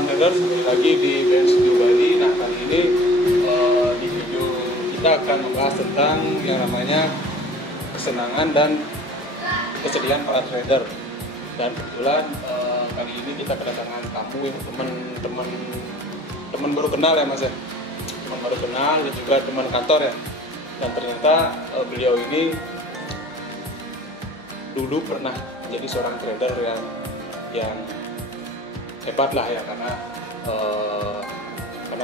Salam trader, kembali lagi di BN Studio Bali. Nah, kali ini di video kita akan membahas tentang yang namanya kesenangan dan kesedihan para trader. Dan kebetulan kali ini kita kedatangan tamu, teman baru kenal ya Mas ya, teman baru kenal dan juga teman kantor ya. Dan ternyata beliau ini dulu pernah jadi seorang trader yang hebat lah ya, karena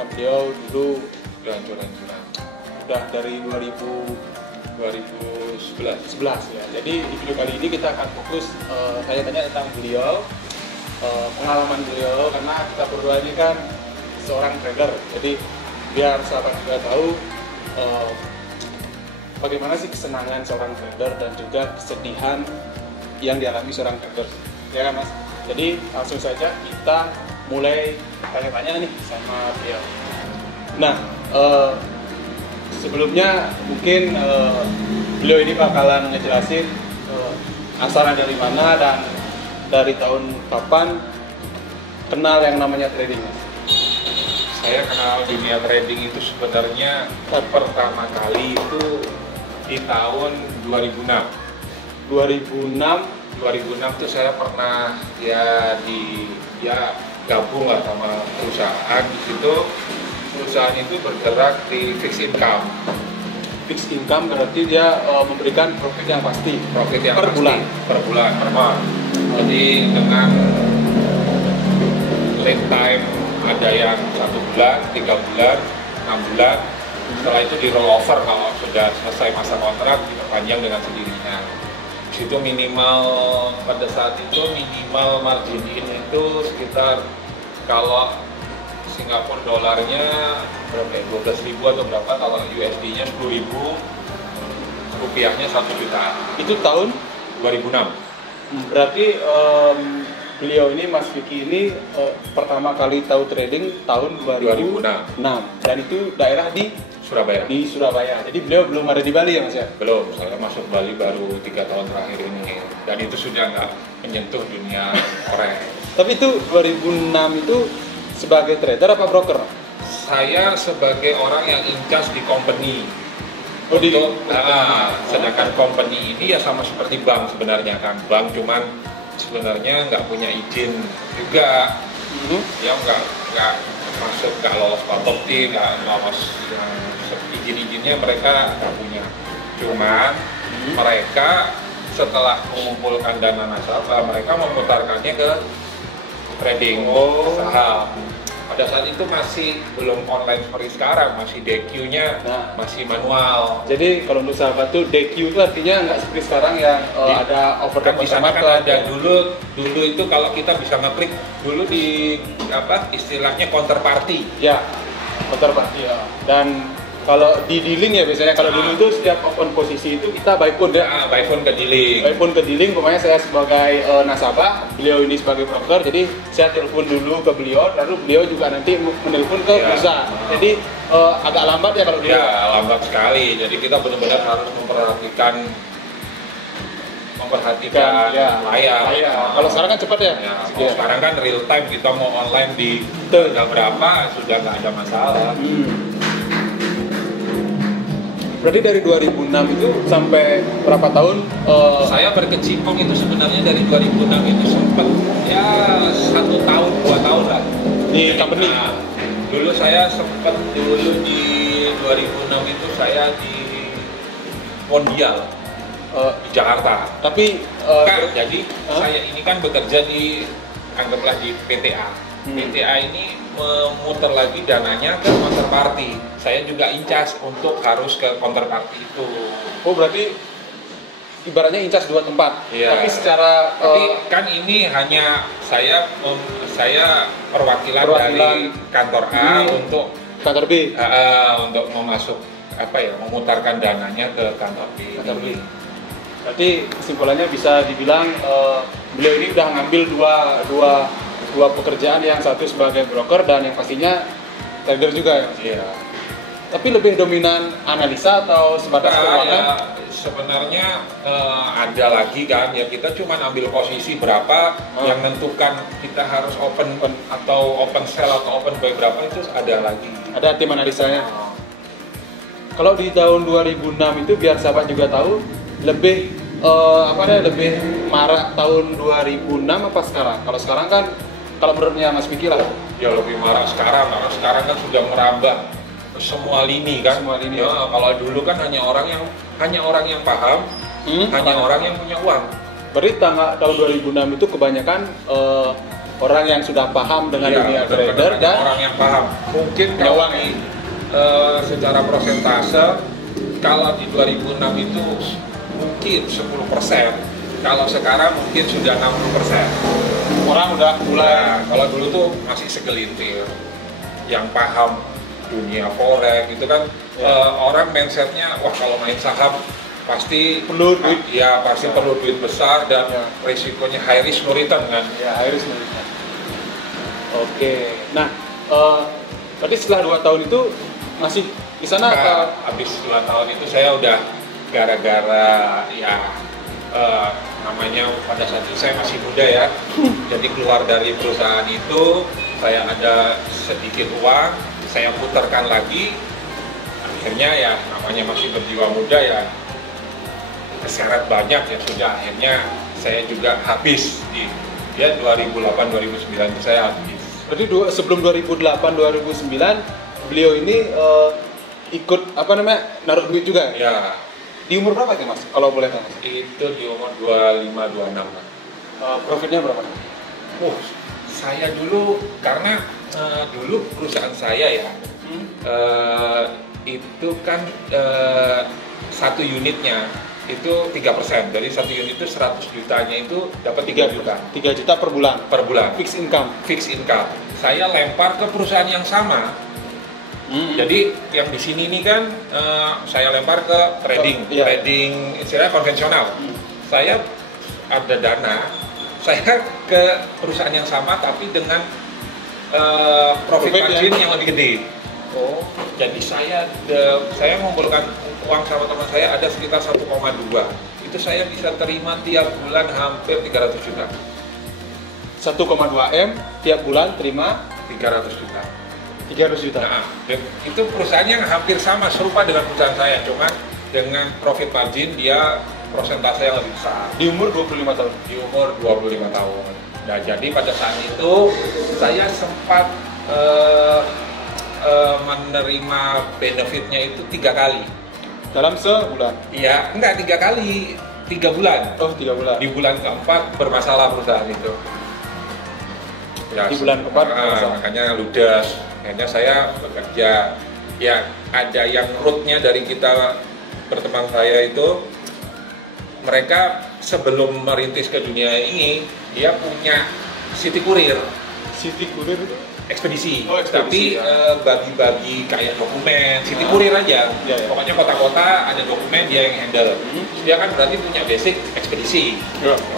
beliau dulu hancur-hancuran udah dari 2011 ya. Jadi di video kali ini kita akan fokus tanya-tanya tentang beliau, pengalaman beliau, karena kita berdua ini kan seorang trader. Jadi biar sahabat juga tahu bagaimana sih kesenangan seorang trader dan juga kesedihan yang dialami seorang trader, ya kan Mas? Jadi langsung saja kita mulai tanya-tanya nih sama beliau. Nah, sebelumnya mungkin beliau ini bakalan ngejelasin asalnya dari mana dan dari tahun kapan kenal yang namanya trading, Mas. Saya kenal dunia trading itu sebenarnya pertama kali itu di tahun 2006 itu saya pernah gabung lah sama perusahaan. Di situ perusahaan itu bergerak di fixed income. Fixed income berarti dia memberikan profit yang pasti. Profit yang per pasti, bulan. per bulan. Jadi dengan lead time ada yang 1 bulan, 3 bulan, 6 bulan. Setelah itu di rollover, kalau sudah selesai masa kontrak diperpanjang dengan sendirinya. Itu minimal pada saat itu minimal margin in itu sekitar, kalau Singapura dolarnya berapa ya, 12.000 atau berapa, kalau USD-nya 10.000, rupiahnya 1 juta. Itu tahun 2006. Berarti beliau ini, Mas Vicky ini pertama kali tahu trading tahun 2006. Dan itu daerah di Surabaya. Di Surabaya. Jadi beliau belum ada di Bali ya Mas ya? Belum, saya masuk Bali baru 3 tahun terakhir ini. Dan itu sudah nggak menyentuh dunia forex. Tapi itu 2006 itu sebagai trader apa broker? Saya sebagai orang yang incas di company. Oh, di sedangkan company ini ya sama seperti bank sebenarnya kan. Bank cuman sebenarnya nggak punya izin juga. Ya nggak masuk, nggak lolos Bapepti, nggak lolos yang izin-izinnya mereka nggak punya. Cuman mereka setelah mengumpulkan dana nasabah, mereka memutarkannya ke trading saham. Pada saat itu masih belum online seperti sekarang, masih DQ-nya masih manual. Jadi kalau untuk sahabat tuh DQ itu artinya nggak seperti sekarang yang ada over the Di sana kan ada dulu itu kalau kita bisa ngeklik dulu di istilahnya counterparty. Ya, counterparty ya. Dan kalau di dealing ya biasanya kalau dulu itu setiap open posisi itu kita by phone ya. By phone ke dealing. By phone ke dealing, pokoknya saya sebagai nasabah, beliau ini sebagai broker, jadi saya telepon dulu ke beliau, lalu beliau juga nanti menelpon ke perusahaan. Jadi agak lambat ya kalau dulu. Ya, lambat sekali. Jadi kita benar-benar harus memperhatikan layar. Kalau sekarang kan cepat ya. Kalau sekarang kan real time, kita mau online di tanggal berapa sudah nggak ada masalah. Berarti dari 2006 itu sampai berapa tahun? Saya berkecimpung itu sebenarnya dari 2006 itu sempat ya 1 tahun 2 tahun lah di company. Dulu saya sempat di 2006 itu saya di Mondial di Jakarta. Tapi jadi saya ini kan bekerja anggaplah di PTA. PTA ini memutar lagi dananya ke counterparty. Saya juga incas untuk harus ke counterparty itu. Oh, berarti ibaratnya incas 2 tempat. Iya. Tapi secara kan ini hanya saya perwakilan dari kantor A untuk kantor B. Untuk memutarkan dananya ke kantor B. Berarti kesimpulannya bisa dibilang beliau ini udah ngambil dua pekerjaan, yang satu sebagai broker dan yang pastinya trader juga ya. Iya. Tapi lebih dominan analisa atau sebatas keuangan? Ya, sebenarnya ada lagi kan ya, kita cuma ambil posisi berapa yang menentukan kita harus open atau open sell atau open buy berapa, itu ada lagi. Ada tim analisanya. Kalau di tahun 2006 itu biar sahabat juga tahu lebih lebih marak tahun 2006 apa sekarang? Kalau sekarang kan, kalau menurutnya Mas Vicky lah, ya lebih marak sekarang, karena sekarang kan sudah merambah semua lini kan. Semua lini. Ya, kalau dulu kan hanya orang yang paham, hanya orang yang punya uang. Berarti tahun 2006 itu kebanyakan orang yang sudah paham dengan dunia trader dan orang yang paham. Mungkin kalau secara persentase, kalau di 2006 itu mungkin 10%, kalau sekarang mungkin sudah 60%. Orang udah mulai. Kalau dulu tuh masih segelintir yang paham dunia forex itu kan, orang mindsetnya, wah kalau main saham pasti perlu duit, pasti perlu duit besar dan risikonya high risk no return kan. Ya, high risk no return. Oke, nah berarti setelah 2 tahun itu masih di sana atau? Habis 2 tahun itu saya udah gara-gara namanya pada saat itu saya masih muda ya, jadi keluar dari perusahaan itu saya ada sedikit uang, saya putarkan lagi, akhirnya ya namanya masih berjiwa muda ya, keseret banyak ya sudah, akhirnya saya juga habis di 2008-2009 itu saya habis. Berarti sebelum 2008-2009 beliau ini ikut naruh duit juga? Ya. Di umur berapa sih Mas? Kalau boleh tahu? Itu di umur 25-26 lah. Profitnya berapa? Saya dulu karena dulu perusahaan saya ya itu kan satu unitnya itu 3%, dari satu unit itu 100 jutanya itu dapat 3 juta. 3 juta per bulan? Per bulan. Fixed income? Fixed income. Saya lempar ke perusahaan yang sama. Jadi yang di sini ini kan saya lempar ke trading, trading istilahnya konvensional. Saya ada dana, saya ke perusahaan yang sama tapi dengan profit margin yang lebih gede. Jadi saya mengumpulkan uang sama teman saya ada sekitar 1,2. Itu saya bisa terima tiap bulan hampir 300 juta. 1,2 M tiap bulan terima 300 juta. 300 juta. Nah, itu perusahaan yang hampir sama, serupa dengan perusahaan saya, cuma dengan profit margin dia persentase yang lebih besar. Di umur 25 tahun? Di umur 25 tahun. Nah, jadi pada saat itu saya sempat menerima benefitnya itu 3 kali. Dalam sebulan? Iya, enggak 3 kali, 3 bulan. Oh, 3 bulan. Di bulan keempat bermasalah perusahaan itu. Ya, di bulan keempat makanya ludes. Akhirnya saya bekerja, ya ada yang rootnya dari kita berteman saya itu, mereka sebelum merintis ke dunia ini dia punya city courier. City courier itu? Ekspedisi. Ekspedisi. Tapi bagi-bagi kayak dokumen, city courier aja. Pokoknya kota-kota ada dokumen dia yang handle. Dia kan berarti punya basic ekspedisi.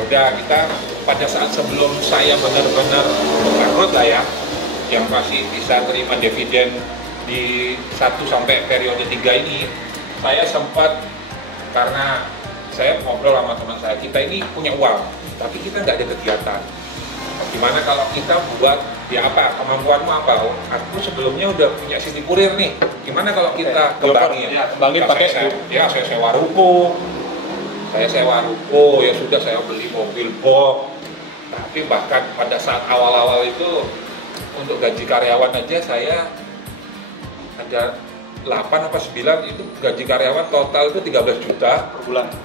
Udah kita pada saat sebelum saya benar-benar bangkrut lah ya, yang masih bisa terima dividen di 1 sampai periode 3 ini, saya sempat, karena saya ngobrol sama teman saya, kita ini punya uang, tapi kita nggak ada kegiatan. Gimana kalau kita buat, ya apa, kemampuanmu apa? Aku sebelumnya udah punya city courier nih, gimana kalau kita kembangin? Kembangin pakai saya sewa ruko, ya sudah saya beli mobil box. Tapi bahkan pada saat awal-awal itu, untuk gaji karyawan aja saya ada 8 apa 9, itu gaji karyawan total itu 13 juta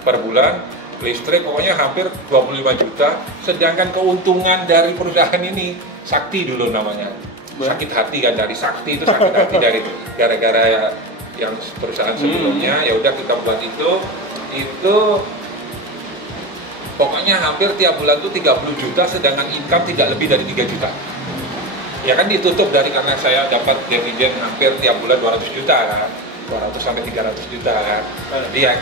per bulan, listrik pokoknya hampir 25 juta, sedangkan keuntungan dari perusahaan ini, Sakti dulu namanya, sakit hati kan, dari Sakti itu sakit hati dari gara-gara yang perusahaan sebelumnya, ya udah kita buat itu pokoknya hampir tiap bulan tuh 30 juta, sedangkan income tidak lebih dari 3 juta. Ya kan ditutup dari karena saya dapat dividen hampir tiap bulan 200 juta kan, 200 sampai 300 juta kan. Jadi ya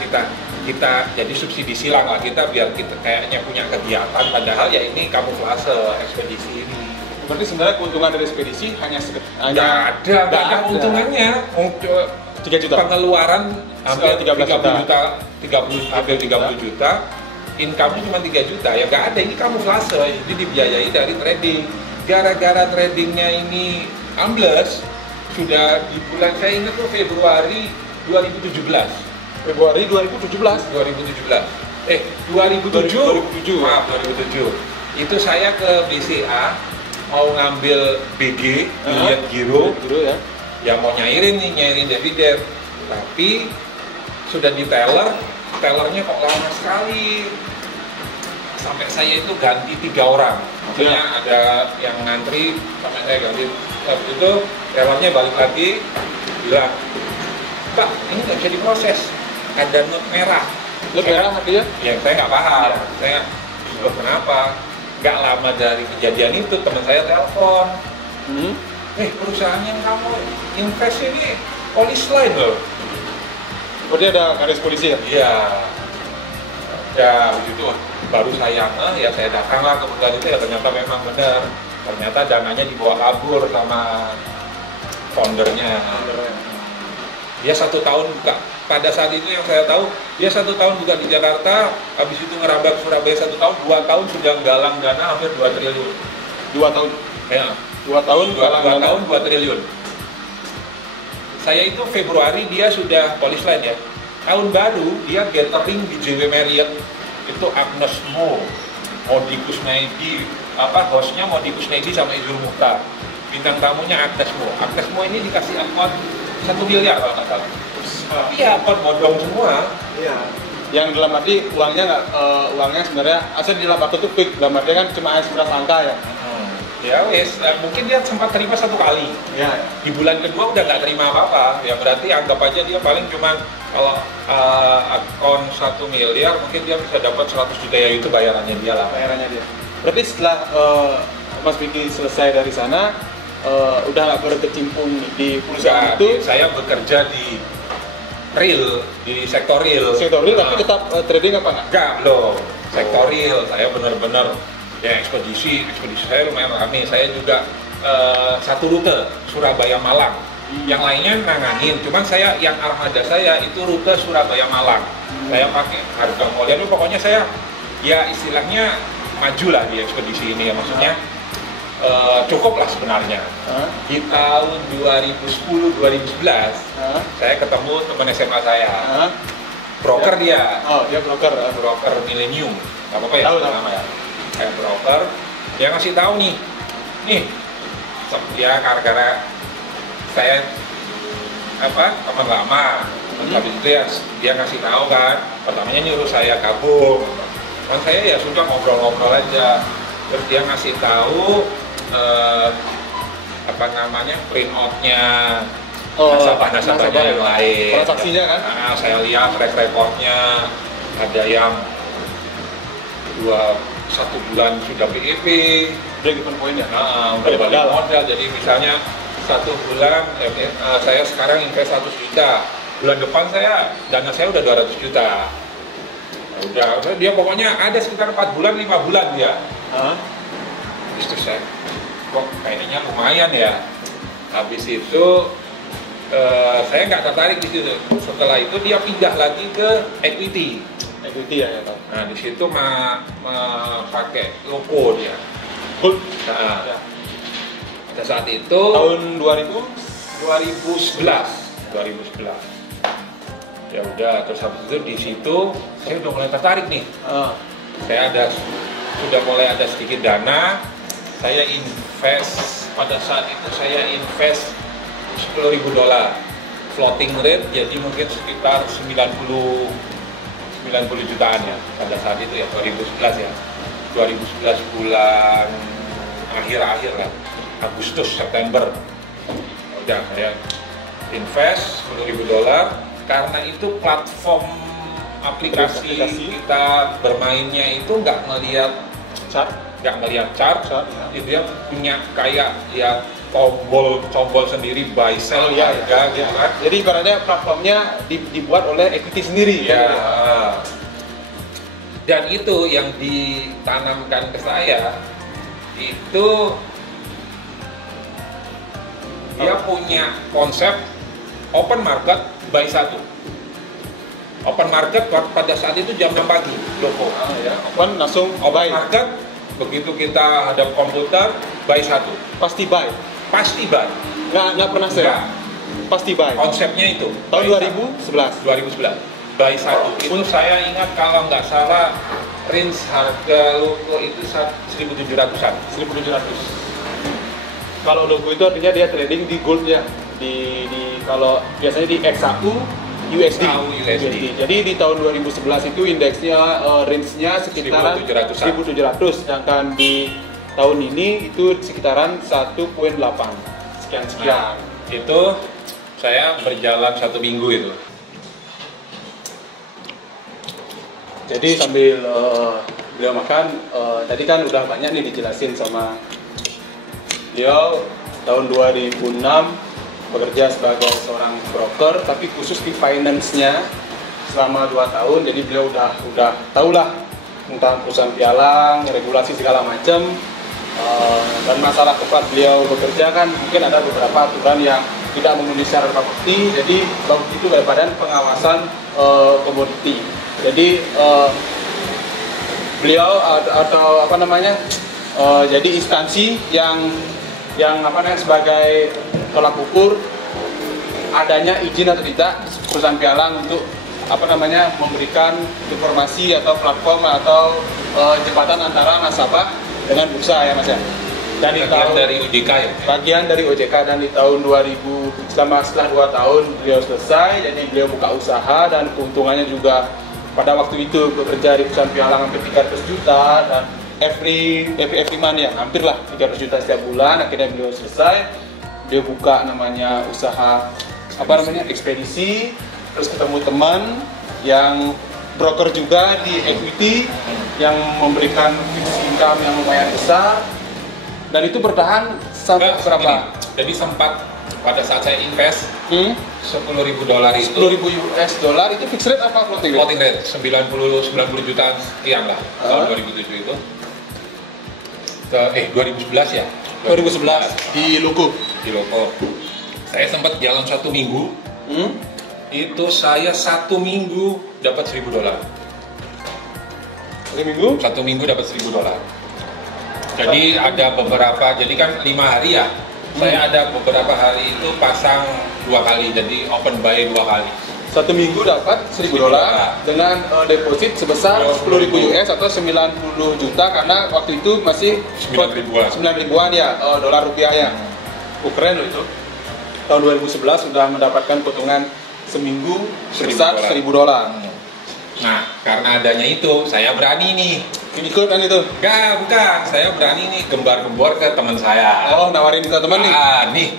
kita jadi subsidi silang lah kita, biar kita kayaknya punya kegiatan, padahal ya ini kamuflase ekspedisi ini. Berarti sebenarnya keuntungan dari ekspedisi hanya nggak ada keuntungannya. 3 juta. Pengeluaran hampir 13 juta. 30 juta, income-nya cuma 3 juta, ya nggak ada, ini kamuflase, jadi dibiayai dari trading. Gara-gara tradingnya ini ambles, sudah di bulan, saya ingat tuh Februari 2017. Februari 2017. 2007. Maaf, 2007. Itu saya ke BCA, mau ngambil BG, lihat giro, ya. Ya mau nyairin dividen, tapi sudah di tellernya kok lama sekali, sampai saya itu ganti 3 orang, maksudnya ada yang ngantri sampai saya ganti. Habis itu tellernya balik lagi bilang, Pak ini nggak bisa diproses, ada not merah. Not merah artinya? Ya saya nggak paham, saya loh kenapa? Nggak lama dari kejadian itu teman saya telepon, perusahaan yang kamu invest ini polis line loh. Berarti ada garis polisi ya? Iya. Ya begitu baru saya datanglah ke perusahaan itu, ya ternyata memang benar. Ternyata dananya dibawa kabur sama foundernya. Dia 1 tahun buka, pada saat itu yang saya tahu, dia 1 tahun buka di Jakarta, habis itu ngerambah Surabaya 1 tahun, 2 tahun sudah nggalang dana hampir 2 triliun. 2 tahun? Ya. 2 tahun, 2 triliun. Saya itu Februari dia sudah polish line ya. Tahun baru dia gathering di JW Marriott, itu Agnes Mo, Modi Kusnaidi, hostnya Modi Kusnaidi sama Izul Mukhtar. Bintang tamunya Agnes Mo. Agnes Mo ini dikasih akun 1 miliar kalau nggak salah. Iya, akun bodong semua. Iya. Yang dalam arti uangnya sebenarnya asal di dalam akun itu fix, dalam arti kan cuma 11 angka ya. Ya wes, mungkin dia sempat terima 1 kali. Ya. Di bulan kedua udah nggak terima apa-apa. Ya berarti anggap aja dia paling cuma kalau akun 1 miliar mungkin dia bisa dapat 100 juta, ya itu bayarannya dia lah. Bayarannya dia. Berarti setelah Mas Vicky selesai dari sana, udah nggak berkecimpung di perusahaan itu? Saya bekerja di real, di sektor real. Sektor real, tapi tetap trading apa nggak? Enggak, belum. Sektor real, saya benar-benar ya ekspedisi saya lumayan rame. Saya juga 1 rute Surabaya Malang, yang lainnya nanganin. Cuman saya yang armada saya itu rute Surabaya Malang. Saya pakai harga mulia, pokoknya saya ya istilahnya maju lah di ekspedisi ini ya, maksudnya cukup lah sebenarnya. Di tahun 2010-2011 saya ketemu teman SMA saya, broker dia. Oh, dia broker Millennium, nggak apa-apa ya nama ya. Kayak broker, dia ngasih tahu nih, ya gara-gara saya teman lama, habis itu ya dia ngasih tahu kan, pertamanya nyuruh saya gabung, kan saya ya sudah ngobrol-ngobrol aja, terus dia ngasih tahu print outnya, nasabah-nasabahnya yang lain, transaksinya kan? Saya lihat track recordnya, ada yang 1 bulan sudah BEP, break even point ya? Udah balik modal, jadi misalnya 1 bulan, saya sekarang invest 100 juta, bulan depan dana saya udah 200 juta. Udah, dia pokoknya ada sekitar 4 bulan, 5 bulan dia. Terus saya, kok kayaknya lumayan ya. Habis itu, saya nggak tertarik di situ. Setelah itu dia pindah lagi ke equity ya. Nah di situ pakai logo dia. Nah, pada saat itu tahun 2011. Ya udah, terus habis itu di situ saya udah mulai tertarik nih. Saya sudah mulai ada sedikit dana. Saya invest, pada saat itu saya invest $10.000 floating rate, jadi mungkin sekitar 90 jutaan ya pada saat itu ya, 2011 ya, 2011 bulan akhir lah, Agustus September. Udah saya invest $10.000 karena itu platform aplikasi kita bermainnya itu nggak melihat chart, ya. Dia punya kayak ya tombol sendiri buy sell harga gitu kan. Jadi ibaratnya platformnya dibuat oleh equity sendiri ya. Dan itu yang ditanamkan ke saya itu dia punya konsep open market buy 1. Open market pada saat itu jam 6 pagi loko. Ya. Open langsung Open buy. market begitu kita hadap komputer buy 1. Pasti buy. Pasti buy. Nggak pernah saya. Pasti buy. Konsepnya itu. Tahun 2011. 2011. Buy 1 itu saya ingat kalau nggak salah range harga loko itu 1.700-an. 1.700. Kalau logo itu artinya dia trading di gold ya. Di kalau biasanya di X1 USD. Jadi di tahun 2011 itu indeksnya range-nya sekitaran 1.700, sedangkan di tahun ini itu sekitaran 1.8 sekian. Nah, itu saya berjalan 1 minggu itu. Jadi sambil beliau makan, tadi kan udah banyak nih dijelasin sama beliau. Tahun 2006 bekerja sebagai seorang broker, tapi khusus di finance-nya selama 2 tahun. Jadi beliau udah tahulah tentang perusahaan pialang, regulasi segala macam. Dan masalah tempat beliau bekerja kan mungkin ada beberapa aturan yang tidak memenuhi syarat komoditi. Jadi bagus itu Badan Pengawasan Komoditi. Jadi beliau atau apa namanya, jadi instansi yang apa namanya sebagai tolak ukur adanya izin atau tidak perusahaan pialang untuk apa namanya memberikan informasi atau platform atau jembatan antara nasabah dengan bursa ya Mas ya. Dan dari OJK ya? Bagian dari OJK, dan di tahun 2000 setelah 2 tahun beliau selesai, jadi beliau buka usaha dan keuntungannya juga pada waktu itu bekerja di perusahaan pialang hampir 300 juta dan every month ya, hampir lah 300 juta setiap bulan. Akhirnya beliau selesai, beliau buka namanya usaha apa namanya ekspedisi, terus ketemu teman yang broker juga di equity yang memberikan fixed income yang lumayan besar, dan itu bertahan sampai berapa? Jadi sempat pada saat saya invest $10.000 itu $10.000 itu fixed rate apa floating rate? Floating rate 90 jutaan sekian lah tahun 2007 itu. 2011 ya? 2011 di Loko. Saya sempat jalan 1 minggu. Itu saya 1 minggu dapat $1.000. 1 minggu? 1 minggu dapat $1.000. Jadi ada beberapa, jadi kan 5 hari ya. Saya ada beberapa hari itu pasang 2 kali, jadi open buy 2 kali. 1 minggu dapat $1.000 dengan deposit sebesar $10.000 atau 90 juta karena waktu itu masih 9 ribuan ya dolar rupiahnya. Keren loh itu. Tahun 2011 sudah mendapatkan potongan seminggu sebesar $1.000. Nah, karena adanya itu saya berani nih. Ikut kan itu? Bukan. Saya berani nih gembar-gembor ke teman saya. Oh, nawarin ke teman nih?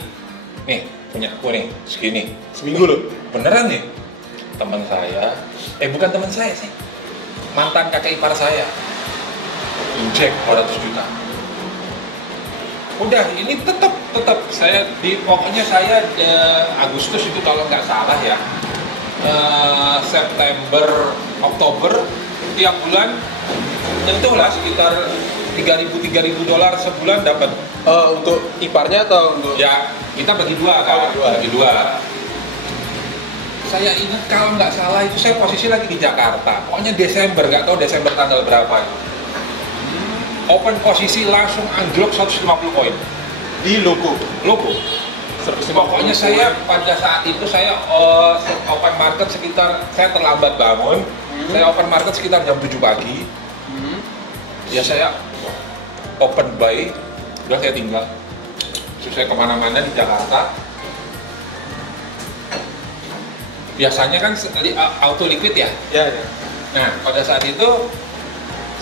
Nih punya aku nih segini. Seminggu loh? Beneran nih. Teman saya, bukan teman saya sih, mantan kakak ipar saya, injek 400 juta. Udah, ini tetap saya pokoknya saya Agustus itu kalau nggak salah ya, September, Oktober tiap bulan tentulah sekitar $3.000 sebulan dapat. Untuk iparnya atau untuk? Ya, kita bagi dua kan, bagi dua. Saya ingat kalau nggak salah itu saya posisi lagi di Jakarta, pokoknya Desember, nggak tahu Desember tanggal berapa itu. Open posisi langsung anjlok 150 poin di Loko. Pokoknya saya pada saat itu saya open market sekitar, saya terlambat bangun, saya open market sekitar jam 7 pagi. Ya saya open buy, udah saya tinggal. Terus saya kemana-mana di Jakarta. Biasanya kan auto liquid ya? Ya. Nah, pada saat itu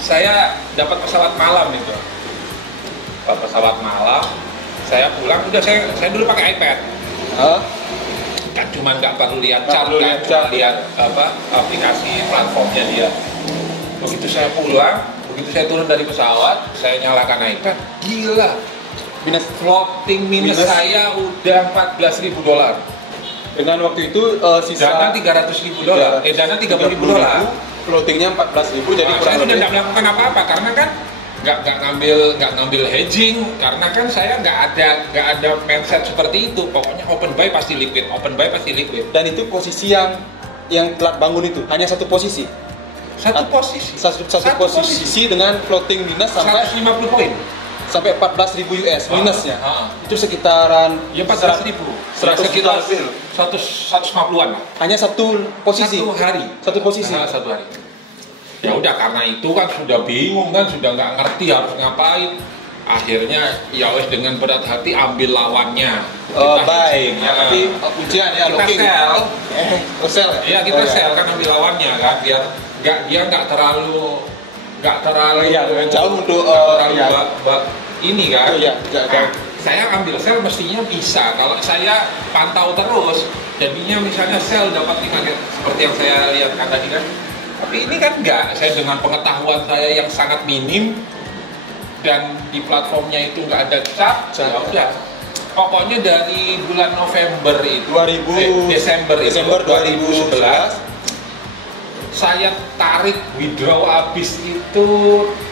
saya dapat pesawat malam itu. Pesawat malam, saya pulang, udah saya dulu pakai iPad. Kan cuma nggak perlu lihat chart kan, cuma lihat aplikasi platformnya dia. Begitu saya pulang, begitu saya turun dari pesawat, saya nyalakan iPad, gila. Floating minus saya udah $14.000. Dengan waktu itu sisa dana $300.000, dana $30.000. Floatingnya 14.000, jadi saya sudah tidak melakukan apa-apa karena kan nggak ngambil hedging karena kan saya nggak ada mindset seperti itu. Pokoknya open buy pasti liquid, open buy pasti liquid. Dan itu posisi yang telat bangun itu hanya satu posisi. Satu posisi. Satu posisi dengan floating minus sampai 150 poin. Sampai 14.000 US minusnya. Itu sekitaran ya 14.000. Sekitar 150-an lah. Hanya satu posisi. Satu hari. Satu posisi. Satu hari. Ya udah karena itu kan sudah bingung kan, sudah nggak ngerti harus ngapain. Akhirnya ya wes dengan berat hati ambil lawannya. Baik. Ya, tapi kuncian ya kita sell. Sell. Ya kita sell kan ambil lawannya kan biar dia nggak terlalu jauh untuk ini kan. Iya, saya ambil sell mestinya bisa. Kalau saya pantau terus, jadinya misalnya sell dapat 5 seperti yang saya lihat kan tadi kan. Tapi ini kan enggak, saya dengan pengetahuan saya yang sangat minim dan di platformnya itu nggak ada cap, ya udah. Pokoknya dari bulan November itu, Desember 2011, saya tarik withdraw habis itu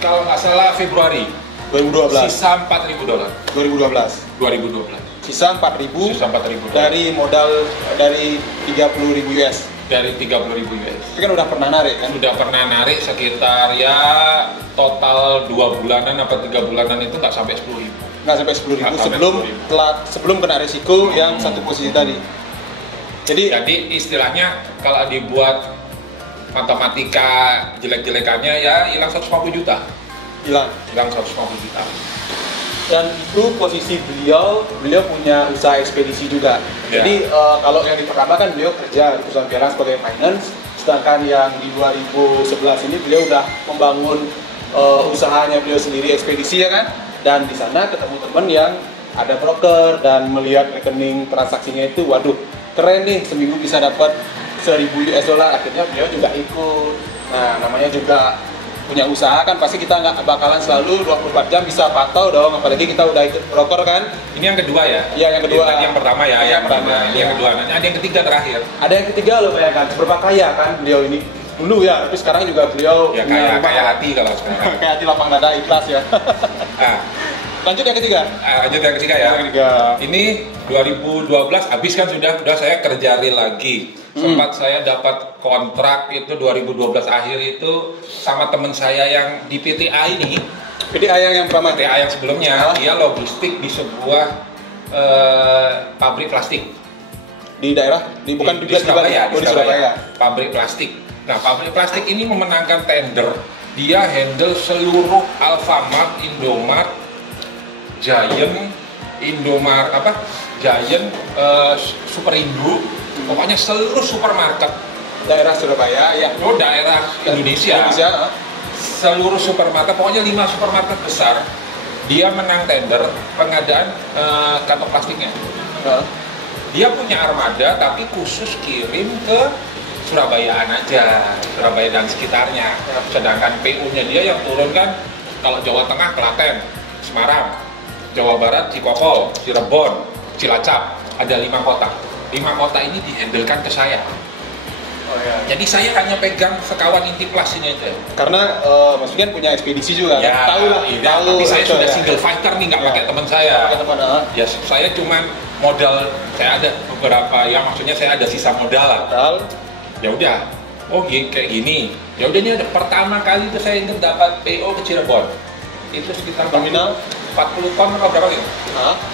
kalau nggak salah Februari 2012. Sisa $4.000. 2012. Sisa 4.000 dari modal dari 30.000 US. Dari 30.000 US. Itu kan udah pernah narik kan? Udah pernah narik sekitar ya total 2 bulanan apa 3 bulanan itu nggak sampai 10.000. Nggak sampai 10.000 sebelum kena risiko yang satu posisi tadi. Jadi istilahnya kalau dibuat matematika jelek-jelekannya ya hilang 150 juta. Hilang 150 juta. Dan itu posisi beliau punya usaha ekspedisi juga. Ya. Jadi kalau yang di pertama kan beliau kerja di perusahaan piaraan sebagai finance, sedangkan yang di 2011 ini beliau udah membangun usahanya beliau sendiri ekspedisi ya kan. Dan di sana ketemu teman yang ada broker dan melihat rekening transaksinya itu, waduh keren nih, seminggu bisa dapat 1.000 US dollar. Akhirnya beliau juga ikut. Nah namanya juga punya usaha kan pasti kita nggak bakalan selalu 24 jam bisa pantau dong, apalagi kita udah ikut broker kan. Ini yang kedua ya? Iya yang kedua. Tadi yang pertama ya, yang pertama. Ini yang kedua. Nanti ada yang ketiga terakhir. Ada yang ketiga loh bayangkan, seberapa kaya kan beliau ini dulu ya, tapi sekarang juga beliau ya kaya hati kalau sekarang. Kayak hati lapang dada ikhlas ya. Nah, lanjut yang ketiga. Lanjut yang ketiga ya. Yang ketiga. Ini 2012 habis kan sudah saya kerja real lagi. Sempat saya dapat kontrak itu 2012 akhir itu sama teman saya yang di PTA ini. PTA yang pertama? PTA yang sebelumnya, dia logistik di sebuah pabrik plastik. Di daerah? Bukan di Surabaya, di Surabaya. Pabrik plastik. Nah, pabrik plastik ini memenangkan tender. Dia handle seluruh Alfamart, Indomart, Giant, Giant, Superindo, pokoknya seluruh supermarket daerah Surabaya ya. Oh, daerah Indonesia. Seluruh supermarket, pokoknya 5 supermarket besar. Dia menang tender pengadaan kantong plastiknya. Dia punya armada tapi khusus kirim ke Surabayaan aja, Surabaya dan sekitarnya. Sedangkan PU-nya dia yang turun kan kalau Jawa Tengah Klaten, Semarang, Jawa Barat Cikokol, Cirebon, Cilacap, ada 5 kota. 5 kota ini dihandlekan ke saya. Oh, ya. Jadi saya hanya pegang sekawan inti plus ini aja. Karena Mas Fian punya ekspedisi juga. Ya, tahu lah. Tapi saya sudah single fighter nih, nggak pakai teman saya. Ya, saya cuman modal. Saya ada beberapa, ya maksudnya saya ada sisa modal. Ya udah, kayak gini. Ya udah, ini ada pertama kali itu saya ingin dapat PO ke Cirebon. Itu sekitar nominal 40 ton atau berapa gitu?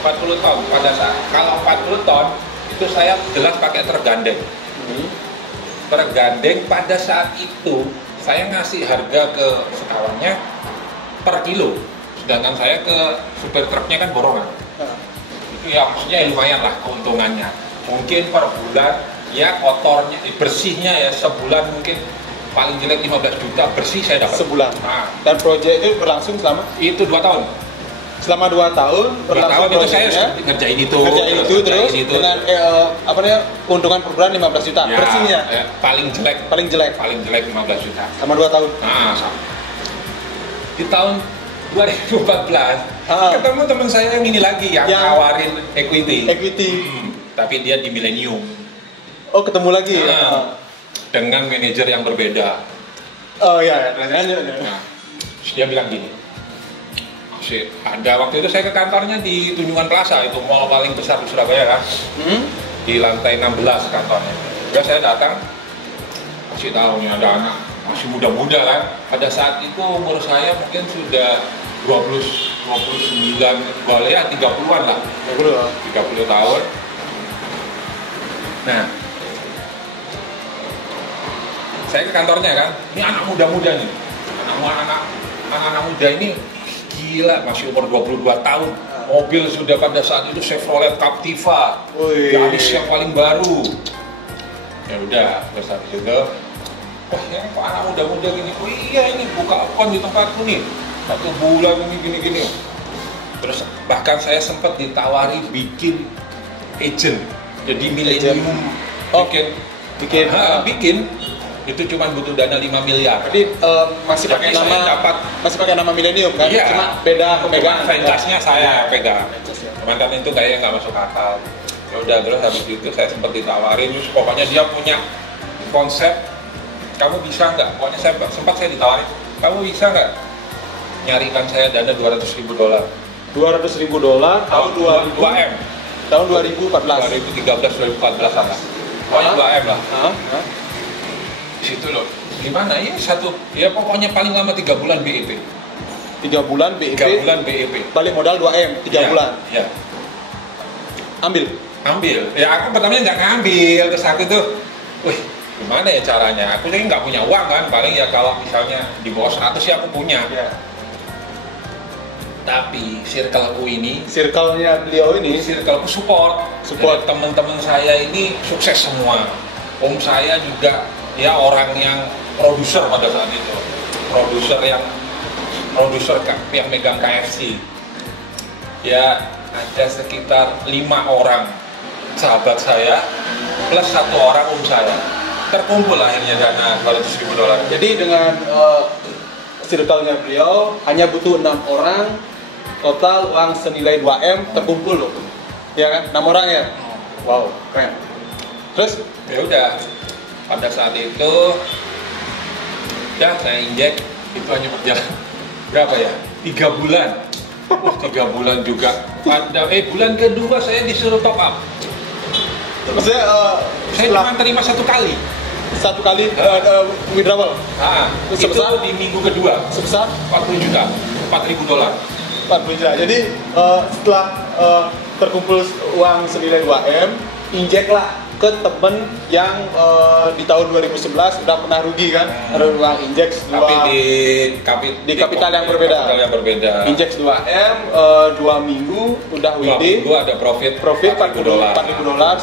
40 ton pada saat. Kalau 40 ton itu saya jelas pakai tergandeng. Tergandeng pada saat itu saya ngasih harga ke sekawannya per kilo. Sedangkan saya ke supir truknya kan borongan. Itu ya maksudnya lumayan lah keuntungannya. Mungkin per bulan ya kotornya, bersihnya ya sebulan mungkin paling jelek 15 juta bersih saya dapat. Sebulan. Nah. Dan proyek itu berlangsung selama? Itu 2 tahun. Selama 2 tahun berlangsung itu saya ngerjain itu terus dengan keuntungan per bulan 15 juta ya, bersihnya. Ya, paling jelek 15 juta. Sama 2 tahun. Nah, sama. Di tahun 2014 ketemu teman saya yang ini lagi yang nawarin equity. Tapi dia di Millennium. Oh, ketemu lagi ya. Dengan manajer yang berbeda. Oh iya, Nah, dia bilang gini, masih ada. Waktu itu saya ke kantornya di Tunjungan Plaza, itu mall paling besar di Surabaya kan. Di lantai 16 kantornya. Juga saya datang, kasih tahu nih ada anak masih muda-muda kan. Pada saat itu umur saya mungkin sudah 29, ya 30-an lah. 30 tahun. Nah, saya ke kantornya kan, ini anak muda-muda nih. Anak-anak muda ini gila, masih umur 22 tahun. Mobil sudah pada saat itu Chevrolet Captiva, Yaris yang paling baru. Ya udah, terus habis itu, wah ya kok anak muda-muda gini, oh iya ini buka akun di tempatku nih, 1 bulan ini gini-gini. Terus bahkan saya sempat ditawari bikin agent, jadi milenium, bikin itu cuma butuh dana 5 miliar. Jadi masih pakai nama milenium kan? Iya, cuma beda pemegang. Franchise-nya saya pegang. Cuman kan itu kayaknya nggak masuk akal. Ya udah, terus habis itu saya sempat ditawarin, terus pokoknya dia punya konsep, kamu bisa nggak? Pokoknya sempat saya ditawarin, kamu bisa nggak nyarikan saya dana $200.000? $200.000 tahun 2M. Tahun 2014. 2013 lah. Pokoknya 2M lah. Situ loh, gimana ya ya pokoknya paling lama 3 bulan BEP. 3 bulan BEP. 3 bulan BEP. Balik modal 2M, 3 bulan. Iya. Ambil. Ya aku pertamanya nggak ngambil, terus aku tuh, wih gimana ya caranya? Aku jadi nggak punya uang kan, paling ya kalau misalnya di bawah 100 sih aku punya. Ya. Tapi circleku ini, circle-nya beliau ini, circleku support. Teman-teman saya ini sukses semua. Om saya juga ya orang yang produser pada saat itu, produser yang megang KFC. Ya ada sekitar 5 orang sahabat saya plus 1 orang om saya, terkumpul akhirnya dana $200.000. Jadi dengan circle-nya beliau hanya butuh 6 orang, total uang senilai 2M terkumpul loh, ya kan? 6 orang ya. Wow, keren. Terus ya udah, pada saat itu ya saya injek, itu hanya berjalan berapa ya, 3 bulan. 3 bulan juga. Pada bulan kedua saya disuruh top up. Maksudnya saya cuma terima 1 kali withdrawal. Itu di minggu kedua sebesar $40 juta, $4.000. 40 juta. Jadi setelah terkumpul uang senilai 2M, injeklah ke temen yang di tahun 2011 udah pernah rugi kan, ada uang injek di kapital yang berbeda. Injek 2M, 2 minggu udah WD, 2 minggu ada profit $40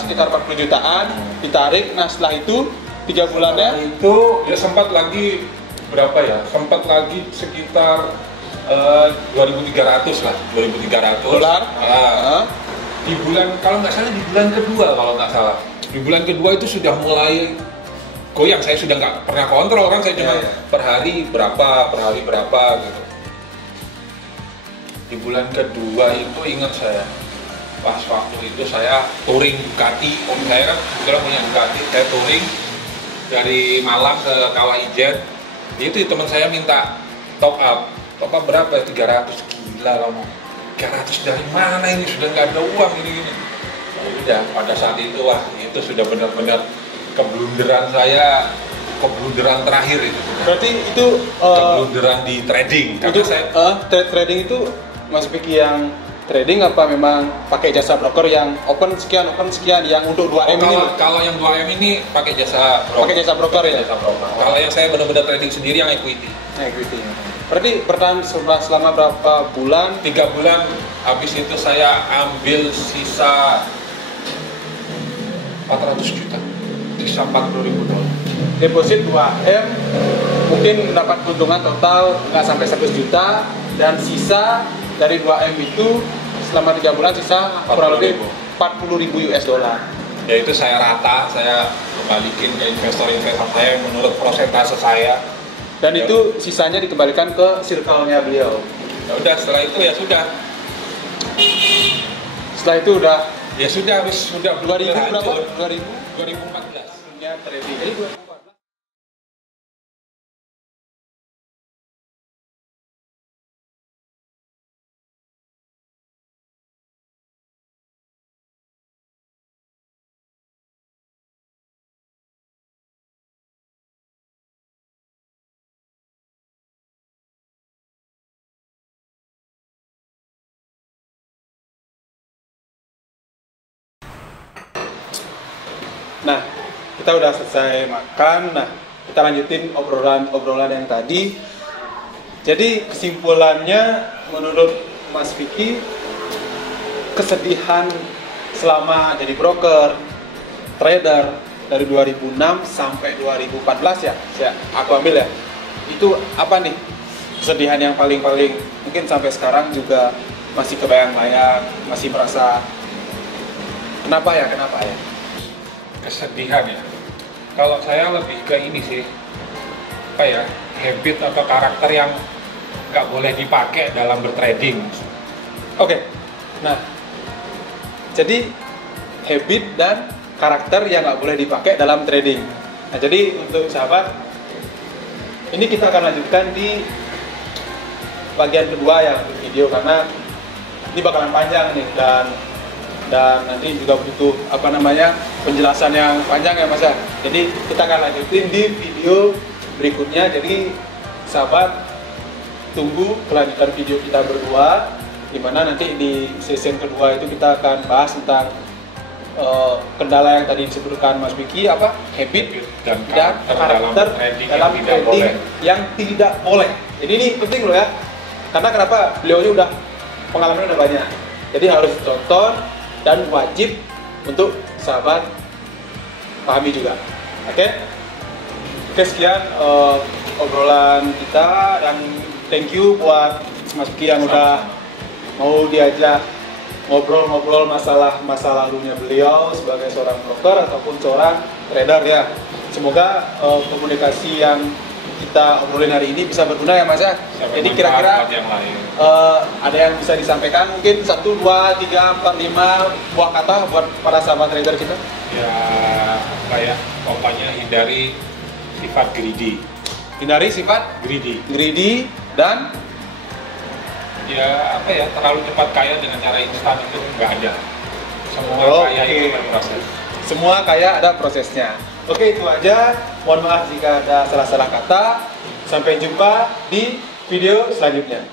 sekitar 40 jutaan ditarik. Nah setelah itu 3 bulannya itu ya sempat lagi berapa ya, sempat lagi sekitar 2.300 lah, $2.300 di bulan, kalau nggak salah di bulan kedua, di bulan kedua itu sudah mulai goyang. Saya sudah nggak pernah kontrol kan, saya cuma per hari berapa gitu. Di bulan kedua itu ingat saya, pas waktu itu saya touring Ducati, om saya kan kebetulan punya Ducati, saya touring dari Malang ke Kawah Ijen. Itu teman saya minta top up berapa? 300. Gila kamu, 300 dari mana ini, sudah nggak ada uang ini. Udah pada saat itu, wah itu sudah benar-benar keblunderan saya, keblunderan terakhir itu. Berarti itu keblunderan di trading. Itu trading itu Mas Vicky yang trading apa memang pakai jasa broker yang open sekian yang untuk 2M ini? Kalau yang 2M ini pakai jasa broker. Pakai jasa broker ya? Jasa broker. Kalau yang saya benar-benar trading sendiri yang equity. Equity. Berarti bertahan selama berapa bulan? 3 bulan. Habis itu saya ambil sisa 400 juta, sisa $40.000. Deposit 2M, mungkin mendapat keuntungan total nggak sampai 100 juta, dan sisa dari 2M itu selama 3 bulan sisa kurang lebih $40.000. Ya itu saya rata, saya kembalikan ke investor-investor saya menurut persentase saya. Dan itu sisanya dikembalikan ke circle-nya beliau. Ya udah, setelah itu ya sudah. Setelah itu udah. Ya sudah, sudah 2000 berapa? 2014. Ya, trading. Nah, kita udah selesai makan. Nah, kita lanjutin obrolan yang tadi. Jadi kesimpulannya menurut Mas Vicky, kesedihan selama jadi broker, trader dari 2006 sampai 2014 ya, aku ambil ya. Itu apa nih kesedihan yang paling-paling mungkin sampai sekarang juga masih kebayang-bayang, masih merasa kenapa ya? Kesedihan ya. Kalau saya lebih ke ini sih, apa ya, habit atau karakter yang nggak boleh dipakai dalam bertrading. Oke. Nah, jadi habit dan karakter yang nggak boleh dipakai dalam trading. Nah, jadi untuk sahabat, ini kita akan lanjutkan di bagian kedua ya untuk video, karena ini bakalan panjang nih, dan nanti juga butuh penjelasan yang panjang ya Mas ya. Jadi kita akan lanjutin di video berikutnya. Jadi sahabat, tunggu kelanjutan video kita berdua, dimana nanti di season kedua itu kita akan bahas tentang kendala yang tadi disebutkan Mas Vicky, apa habit dan karakter dalam trading yang tidak boleh. Jadi ini penting loh ya, karena kenapa, beliau ini udah pengalaman udah banyak, jadi harus tonton dan wajib untuk sahabat pahami juga. Oke, sekian obrolan kita, dan thank you buat Mas Vicky yang udah mau diajak ngobrol-ngobrol masalah masa lalunya beliau sebagai seorang broker ataupun seorang trader ya. Semoga komunikasi yang kita obrolin hari ini bisa berguna ya Mas ya. Jadi kira-kira ada yang bisa disampaikan, mungkin 1, 2, 3, 4, 5 buah kata buat para sahabat trader kita? Ya, apa ya, pokoknya hindari sifat greedy. Hindari sifat greedy dan ya apa ya, terlalu cepat kaya dengan cara instan itu nggak ada. Semua kaya itu berproses. Semua kaya ada prosesnya. Oke, itu aja. Mohon maaf jika ada salah-salah kata. Sampai jumpa di video selanjutnya.